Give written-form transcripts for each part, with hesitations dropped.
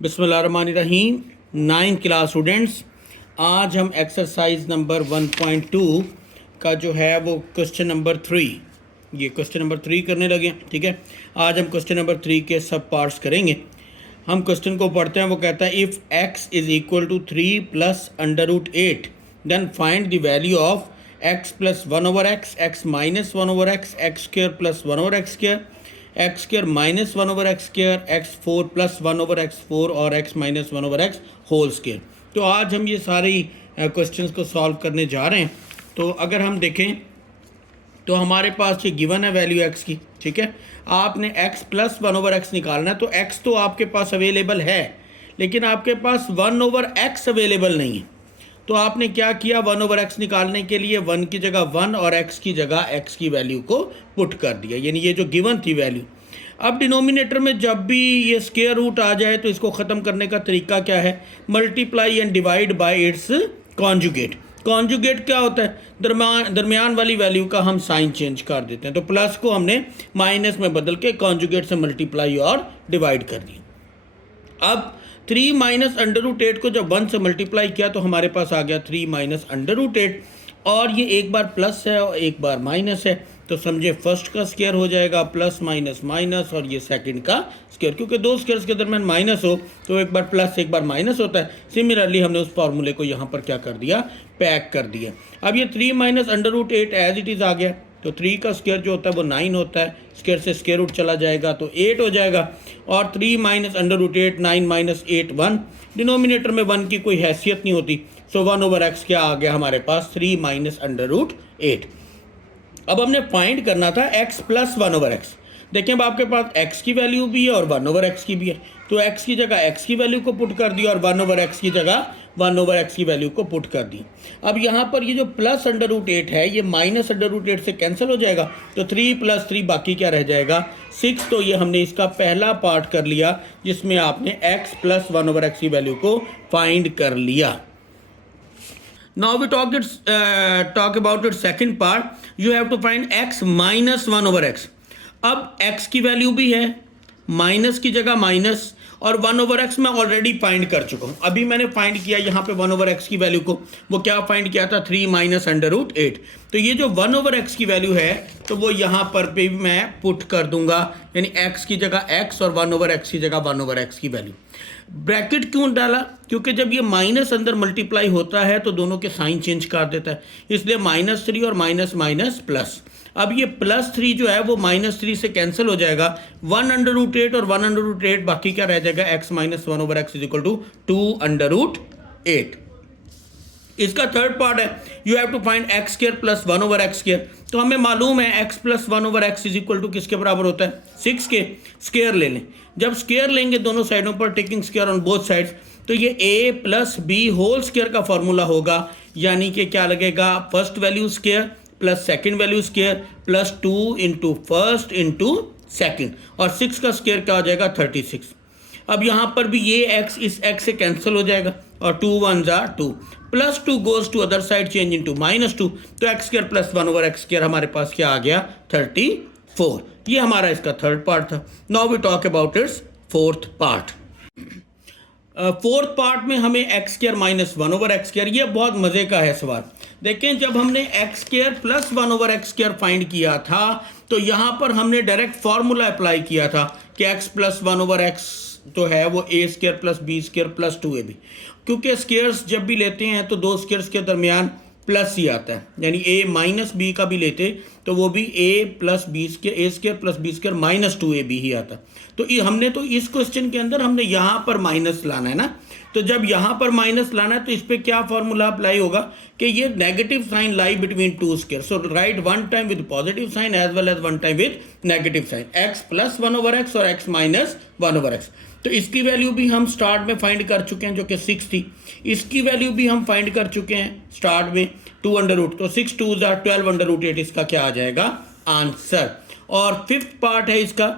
बिस्मिल्लाहिर्रहमानिर्रहीम। 9th class students, आज हम एक्सरसाइज नंबर 1.2 का जो है वो क्वेश्चन नंबर 3, ये क्वेश्चन नंबर 3 करने लगे। ठीक है, आज हम क्वेश्चन नंबर 3 के सब पार्ट्स करेंगे। हम क्वेश्चन को पढ़ते हैं। वो कहता है if x is equal to 3 plus √8 then find the value of x plus 1/x, x minus 1/x, x square plus 1/x square, x square minus 1/x square, x four plus 1/x four और x minus 1/x whole square. तो आज हम ये सारे questions को solve करने जा रहे हैं। तो अगर हम देखें तो हमारे पास ये गिवन है वैल्यू x की। ठीक है, आपने x प्लस 1/x निकालना है। तो x तो आपके पास अवेलेबल है, लेकिन आपके पास 1/x अवेलेबल नहीं है। तो आपने क्या किया, 1/x निकालने के लिए 1 की जगह 1 और x की जगह x की वैल्यू को पुट कर दिया, यानी ये जो गिवन थी वैल्यू। अब डिनोमिनेटर में जब भी ये स्क्वायर रूट आ जाए तो इसको ख़त्म करने का तरीका क्या है, multiply and divide by it's conjugate. Conjugate क्या होता है, दरमियान वाली वैल्यू का हम साइन चेंज कर देते हैं। तो प्लस को हमने माइनस में बदल के कॉन्जुगेट से मल्टीप्लाई और डिवाइड कर दिया। अब 3 माइनस √8 को जब 1 से मल्टीप्लाई किया तो हमारे पास आ गया 3 माइनस √8, और ये एक बार प्लस है और एक बार माइनस है। तो समझे फर्स्ट का स्क्वायर हो जाएगा प्लस माइनस माइनस, और ये सेकंड का स्क्वायर, क्योंकि दो स्क्वायर्स के दरमियान माइनस हो तो एक बार प्लस एक बार माइनस होता है। सिमिलरली हमने उस फार्मूले को यहाँ पर क्या कर दिया, पैक कर दिया। अब ये 3 माइनस √8 एज इट इज़ आ गया। तो 3 का स्क्वायर जो होता है वो 9 होता है, स्क्वायर से स्क्वायर रूट चला जाएगा तो 8 हो जाएगा। और 3 माइनस √8, 9 माइनस 8 1, डिनोमिनेटर में 1 की कोई हैसियत नहीं होती। सो 1/x क्या आ गया हमारे पास, 3 माइनस √8। अब हमने फाइंड करना था x प्लस 1/x। देखें अब आपके पास x की वैल्यू भी है और 1/x की भी है। तो x की जगह x की वैल्यू को पुट कर दी और 1/x की जगह 1/x की वैल्यू को पुट कर दी। अब यहाँ पर ये जो प्लस √8 है ये माइनस √8 से कैंसिल हो जाएगा। तो 3 + 3 बाकी क्या रह जाएगा, 6। तो ये हमने इसका पहला पार्ट कर लिया जिसमें आपने x प्लस 1/x की वैल्यू को फाइंड कर लिया। Now we talk about its second part. You have to find x minus 1/x. अब x की वैल्यू भी है, माइनस की जगह माइनस, और 1/x मैं ऑलरेडी फाइंड कर चुका हूँ। अभी मैंने फाइंड किया यहाँ पे 1/x की वैल्यू को। वो क्या फाइंड किया था, 3 माइनस √8। तो ये जो 1/x की वैल्यू है तो वो यहाँ पर भी मैं पुट कर दूंगा, यानी x की जगह x और 1/x की जगह 1/x की वैल्यू। ब्रैकेट क्यों डाला, क्योंकि जब ये माइनस अंदर मल्टीप्लाई होता है तो दोनों के साइन चेंज कर देता है, इसलिए -3 और माइनस माइनस प्लस। अब ये +3 जो है वो -3 से कैंसिल हो जाएगा, 1/8 और 1/8 बाकी क्या रह जाएगा, x minus 1/x is equal to 2/8। इसका थर्ड पार्ट है, you have to find x square plus 1/x square. तो हमें मालूम है x plus 1/x is equal to किसके बराबर होता है, 6 के। स्क्वायर ले लें, जब स्क्वायर लेंगे दोनों साइडों पर, taking square on both sides, तो ये a plus b whole square का फॉर्मूला होगा। यानी कि क्या लगेगा, first value square plus second value square plus 2 into first into second, और 6 का स्क्वायर क्या हो जाएगा, 36। अब यहाँ पर भी ये x इस x से कैंसिल हो जाएगा और 2 1s are 2, plus 2 goes to other side change into -2। तो x square plus 1/x square हमारे पास क्या आ गया, 34। ये हमारा इसका थर्ड पार्ट था। Now we talk about its fourth part. Fourth part में हमें x square minus 1/x square, ये बहुत मज़े का है सवाल। देखें जब हमने x square plus 1/x square find किया था तो यहाँ पर हमने डायरेक्ट फार्मूला अप्लाई किया था कि x प्लस 1/x तो है वो a square plus b square plus 2ab। क्योंकि स्क्वायर्स जब भी लेते हैं तो दो स्क्वायर्स के दरमियान प्लस ही आता है, यानी a माइनस b का भी लेते तो वो भी a plus b square, a square plus b square minus 2ab ही आता। तो हमने तो इस क्वेश्चन के अंदर हमने यहाँ पर माइनस लाना है ना। तो जब यहाँ पर माइनस लाना है तो इस पर क्या फॉर्मूला अप्लाई होगा कि ये negative sign lie between two square. So write one time with positive sign as well as one time with negative sign, x plus 1/x और x माइनस 1/x। तो इसकी वैल्यू भी हम स्टार्ट में find कर चुके हैं जो कि 6 थी। इसकी वैल्यू भी हम फाइंड कर चुके हैं स्टार्ट में 2/√। तो 6 2s are 12/8, इसका क्या आ जाएगा, आंसर। और फिफ्थ पार्ट है इसका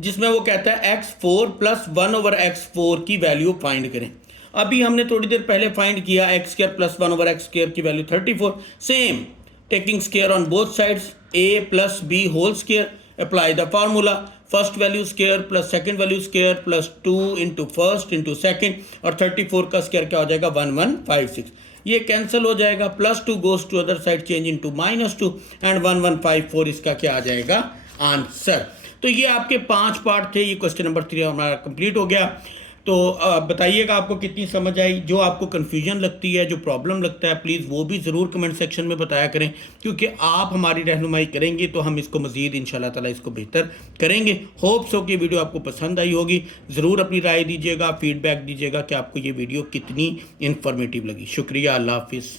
जिसमें वो कहता है x4 प्लस 1/x4 की वैल्यू फाइंड करें। अभी हमने थोड़ी देर पहले फाइंड किया x square plus 1/x square की value 34। Same taking square on both sides, a plus b whole square, apply the formula. First value square plus second value square plus 2 into first into second, और 34 का square क्या हो जाएगा 1156। ये cancel हो जाएगा, +2 goes to other side change into -2 and 1154 इसका क्या आ जाएगा आंसर। तो ये आपके 5 पार्ट थे, ये क्वेश्चन नंबर 3 हमारा कंप्लीट हो गया। तो बताइएगा आपको कितनी समझ आई। जो आपको कन्फ्यूजन लगती है, जो प्रॉब्लम लगता है, प्लीज़ वो भी ज़रूर कमेंट सेक्शन में बताया करें, क्योंकि आप हमारी रहनुमाई करेंगे तो हम इसको मज़ीद इंशाल्लाह ताला इसको बेहतर करेंगे। होप्स हो कि वीडियो आपको पसंद आई होगी। ज़रूर अपनी राय दीजिएगा, फीडबैक दीजिएगा कि आपको ये वीडियो कितनी इन्फॉर्मेटिव लगी। शुक्रिया, अल्लाह हाफिज़।